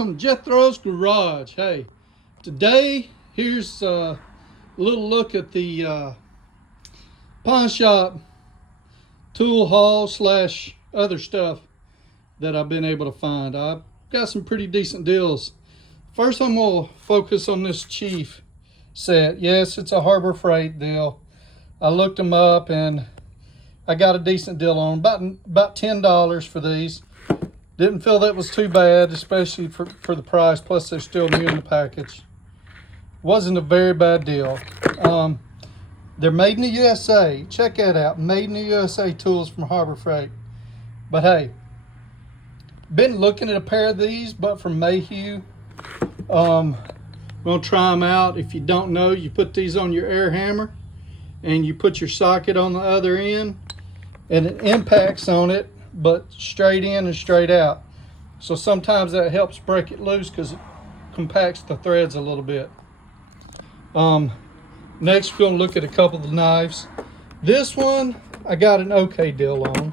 welcome to Jethro's Garage. Hey, today here's a little look at the pawn shop tool haul slash other stuff that I've been able to find. I've got some pretty decent deals. First, I'm going to focus on this Chief set. Yes, it's a Harbor Freight deal. I looked them up and I got a decent deal on them, about $10 for these. Didn't feel that was too bad, especially for the price. Plus, they're still new in the package. Wasn't a very bad deal. They're made in the USA. Check that out. Made in the USA tools from Harbor Freight. But hey, been looking at a pair of these, but from Mayhew. I'm gonna try them out. If you don't know, you put these on your air hammer, and you put your socket on the other end, and it impacts on it, but straight in and straight out. So sometimes that helps break it loose because it compacts the threads a little bit. Next, we're going to look at a couple of the knives. This one I got an okay deal on.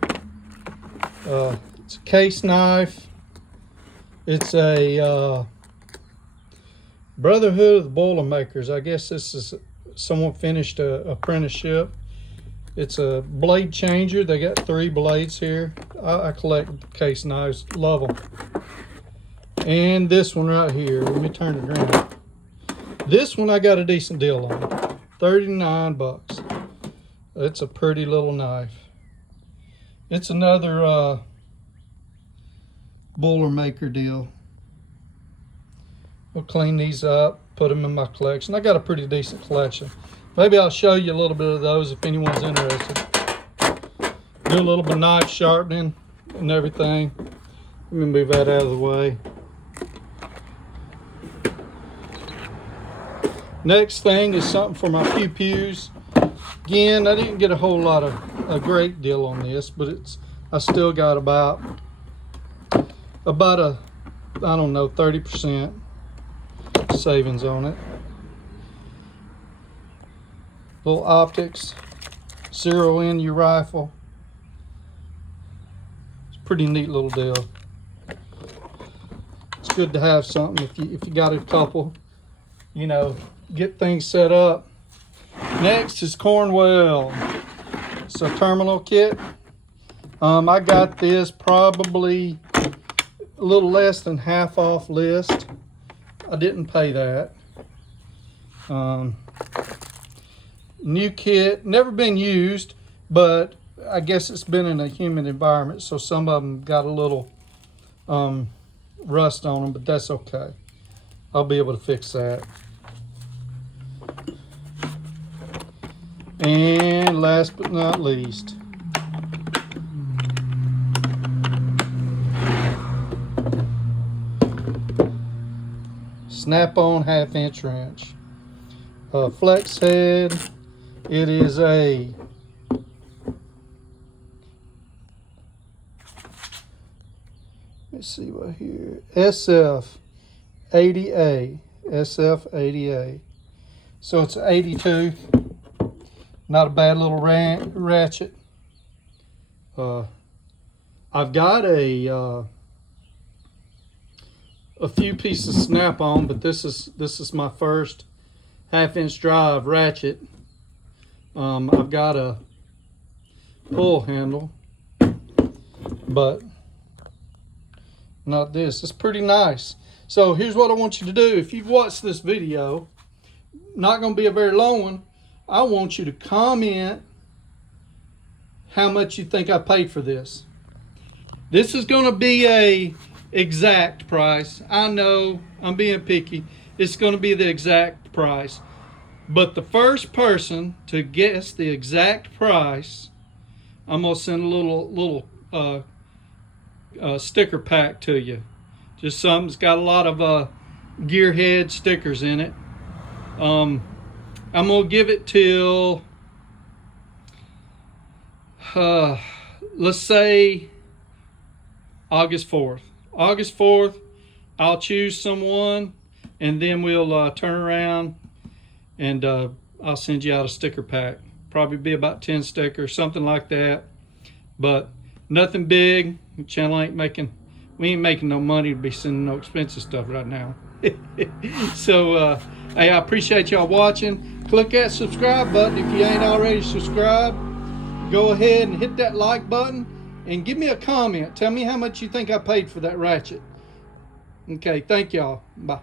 It's a case knife. It's a Brotherhood of the Boilermakers. I guess this is someone finished a apprenticeship. It's a blade changer. They got 3 blades here. I collect case knives, love them. And this one right here, let me turn it around. This one I got a decent deal on, 39 bucks. It's a pretty little knife. It's another Boilermaker deal. We'll clean these up, put them in my collection. I got a pretty decent collection. Maybe I'll show you a little bit of those if anyone's interested. Do a little bit of knife sharpening and everything. Let me move that out of the way. Next thing is something for my pew-pews. Again, I didn't get a whole lot of a great deal on this, but I still got about a, I don't know, 30% savings on it. Little optics, zero in your rifle. It's a pretty neat little deal. It's good to have something if you got a couple, you know, get things set up. Next is Cornwell. It's a terminal kit. I got this probably a little less than half off list. I didn't pay that. New kit, never been used, but I guess it's been in a humid environment, so some of them got a little rust on them, but that's okay. I'll be able to fix that. And last but not least, snap-on 1/2-inch wrench. Flex head. It is a let's see what here, SF80A. SF80A. So it's 82. Not a bad little ratchet. I've got a few pieces snap-on, but this is my first 1/2-inch drive ratchet. I've got a pull handle, but not this. It's pretty nice. So here's what I want you to do. If you've watched this video, not going to be a very long one, I want you to comment how much you think I paid for this. This is going to be a exact price. I know I'm being picky. It's going to be the exact price. But the first person to guess the exact price, I'm going to send a little sticker pack to you. Just something that's got a lot of gearhead stickers in it. I'm going to give it till, let's say, August 4th. August 4th, I'll choose someone, and then we'll turn around and I'll send you out a sticker pack. Probably be about 10 stickers, something like that. But nothing big. The channel ain't making we ain't making no money to be sending no expensive stuff right now. So, hey, I appreciate y'all watching. Click that subscribe button if you ain't already subscribed. Go ahead and hit that like button and give me a comment. Tell me how much you think I paid for that ratchet. Okay, thank y'all. Bye.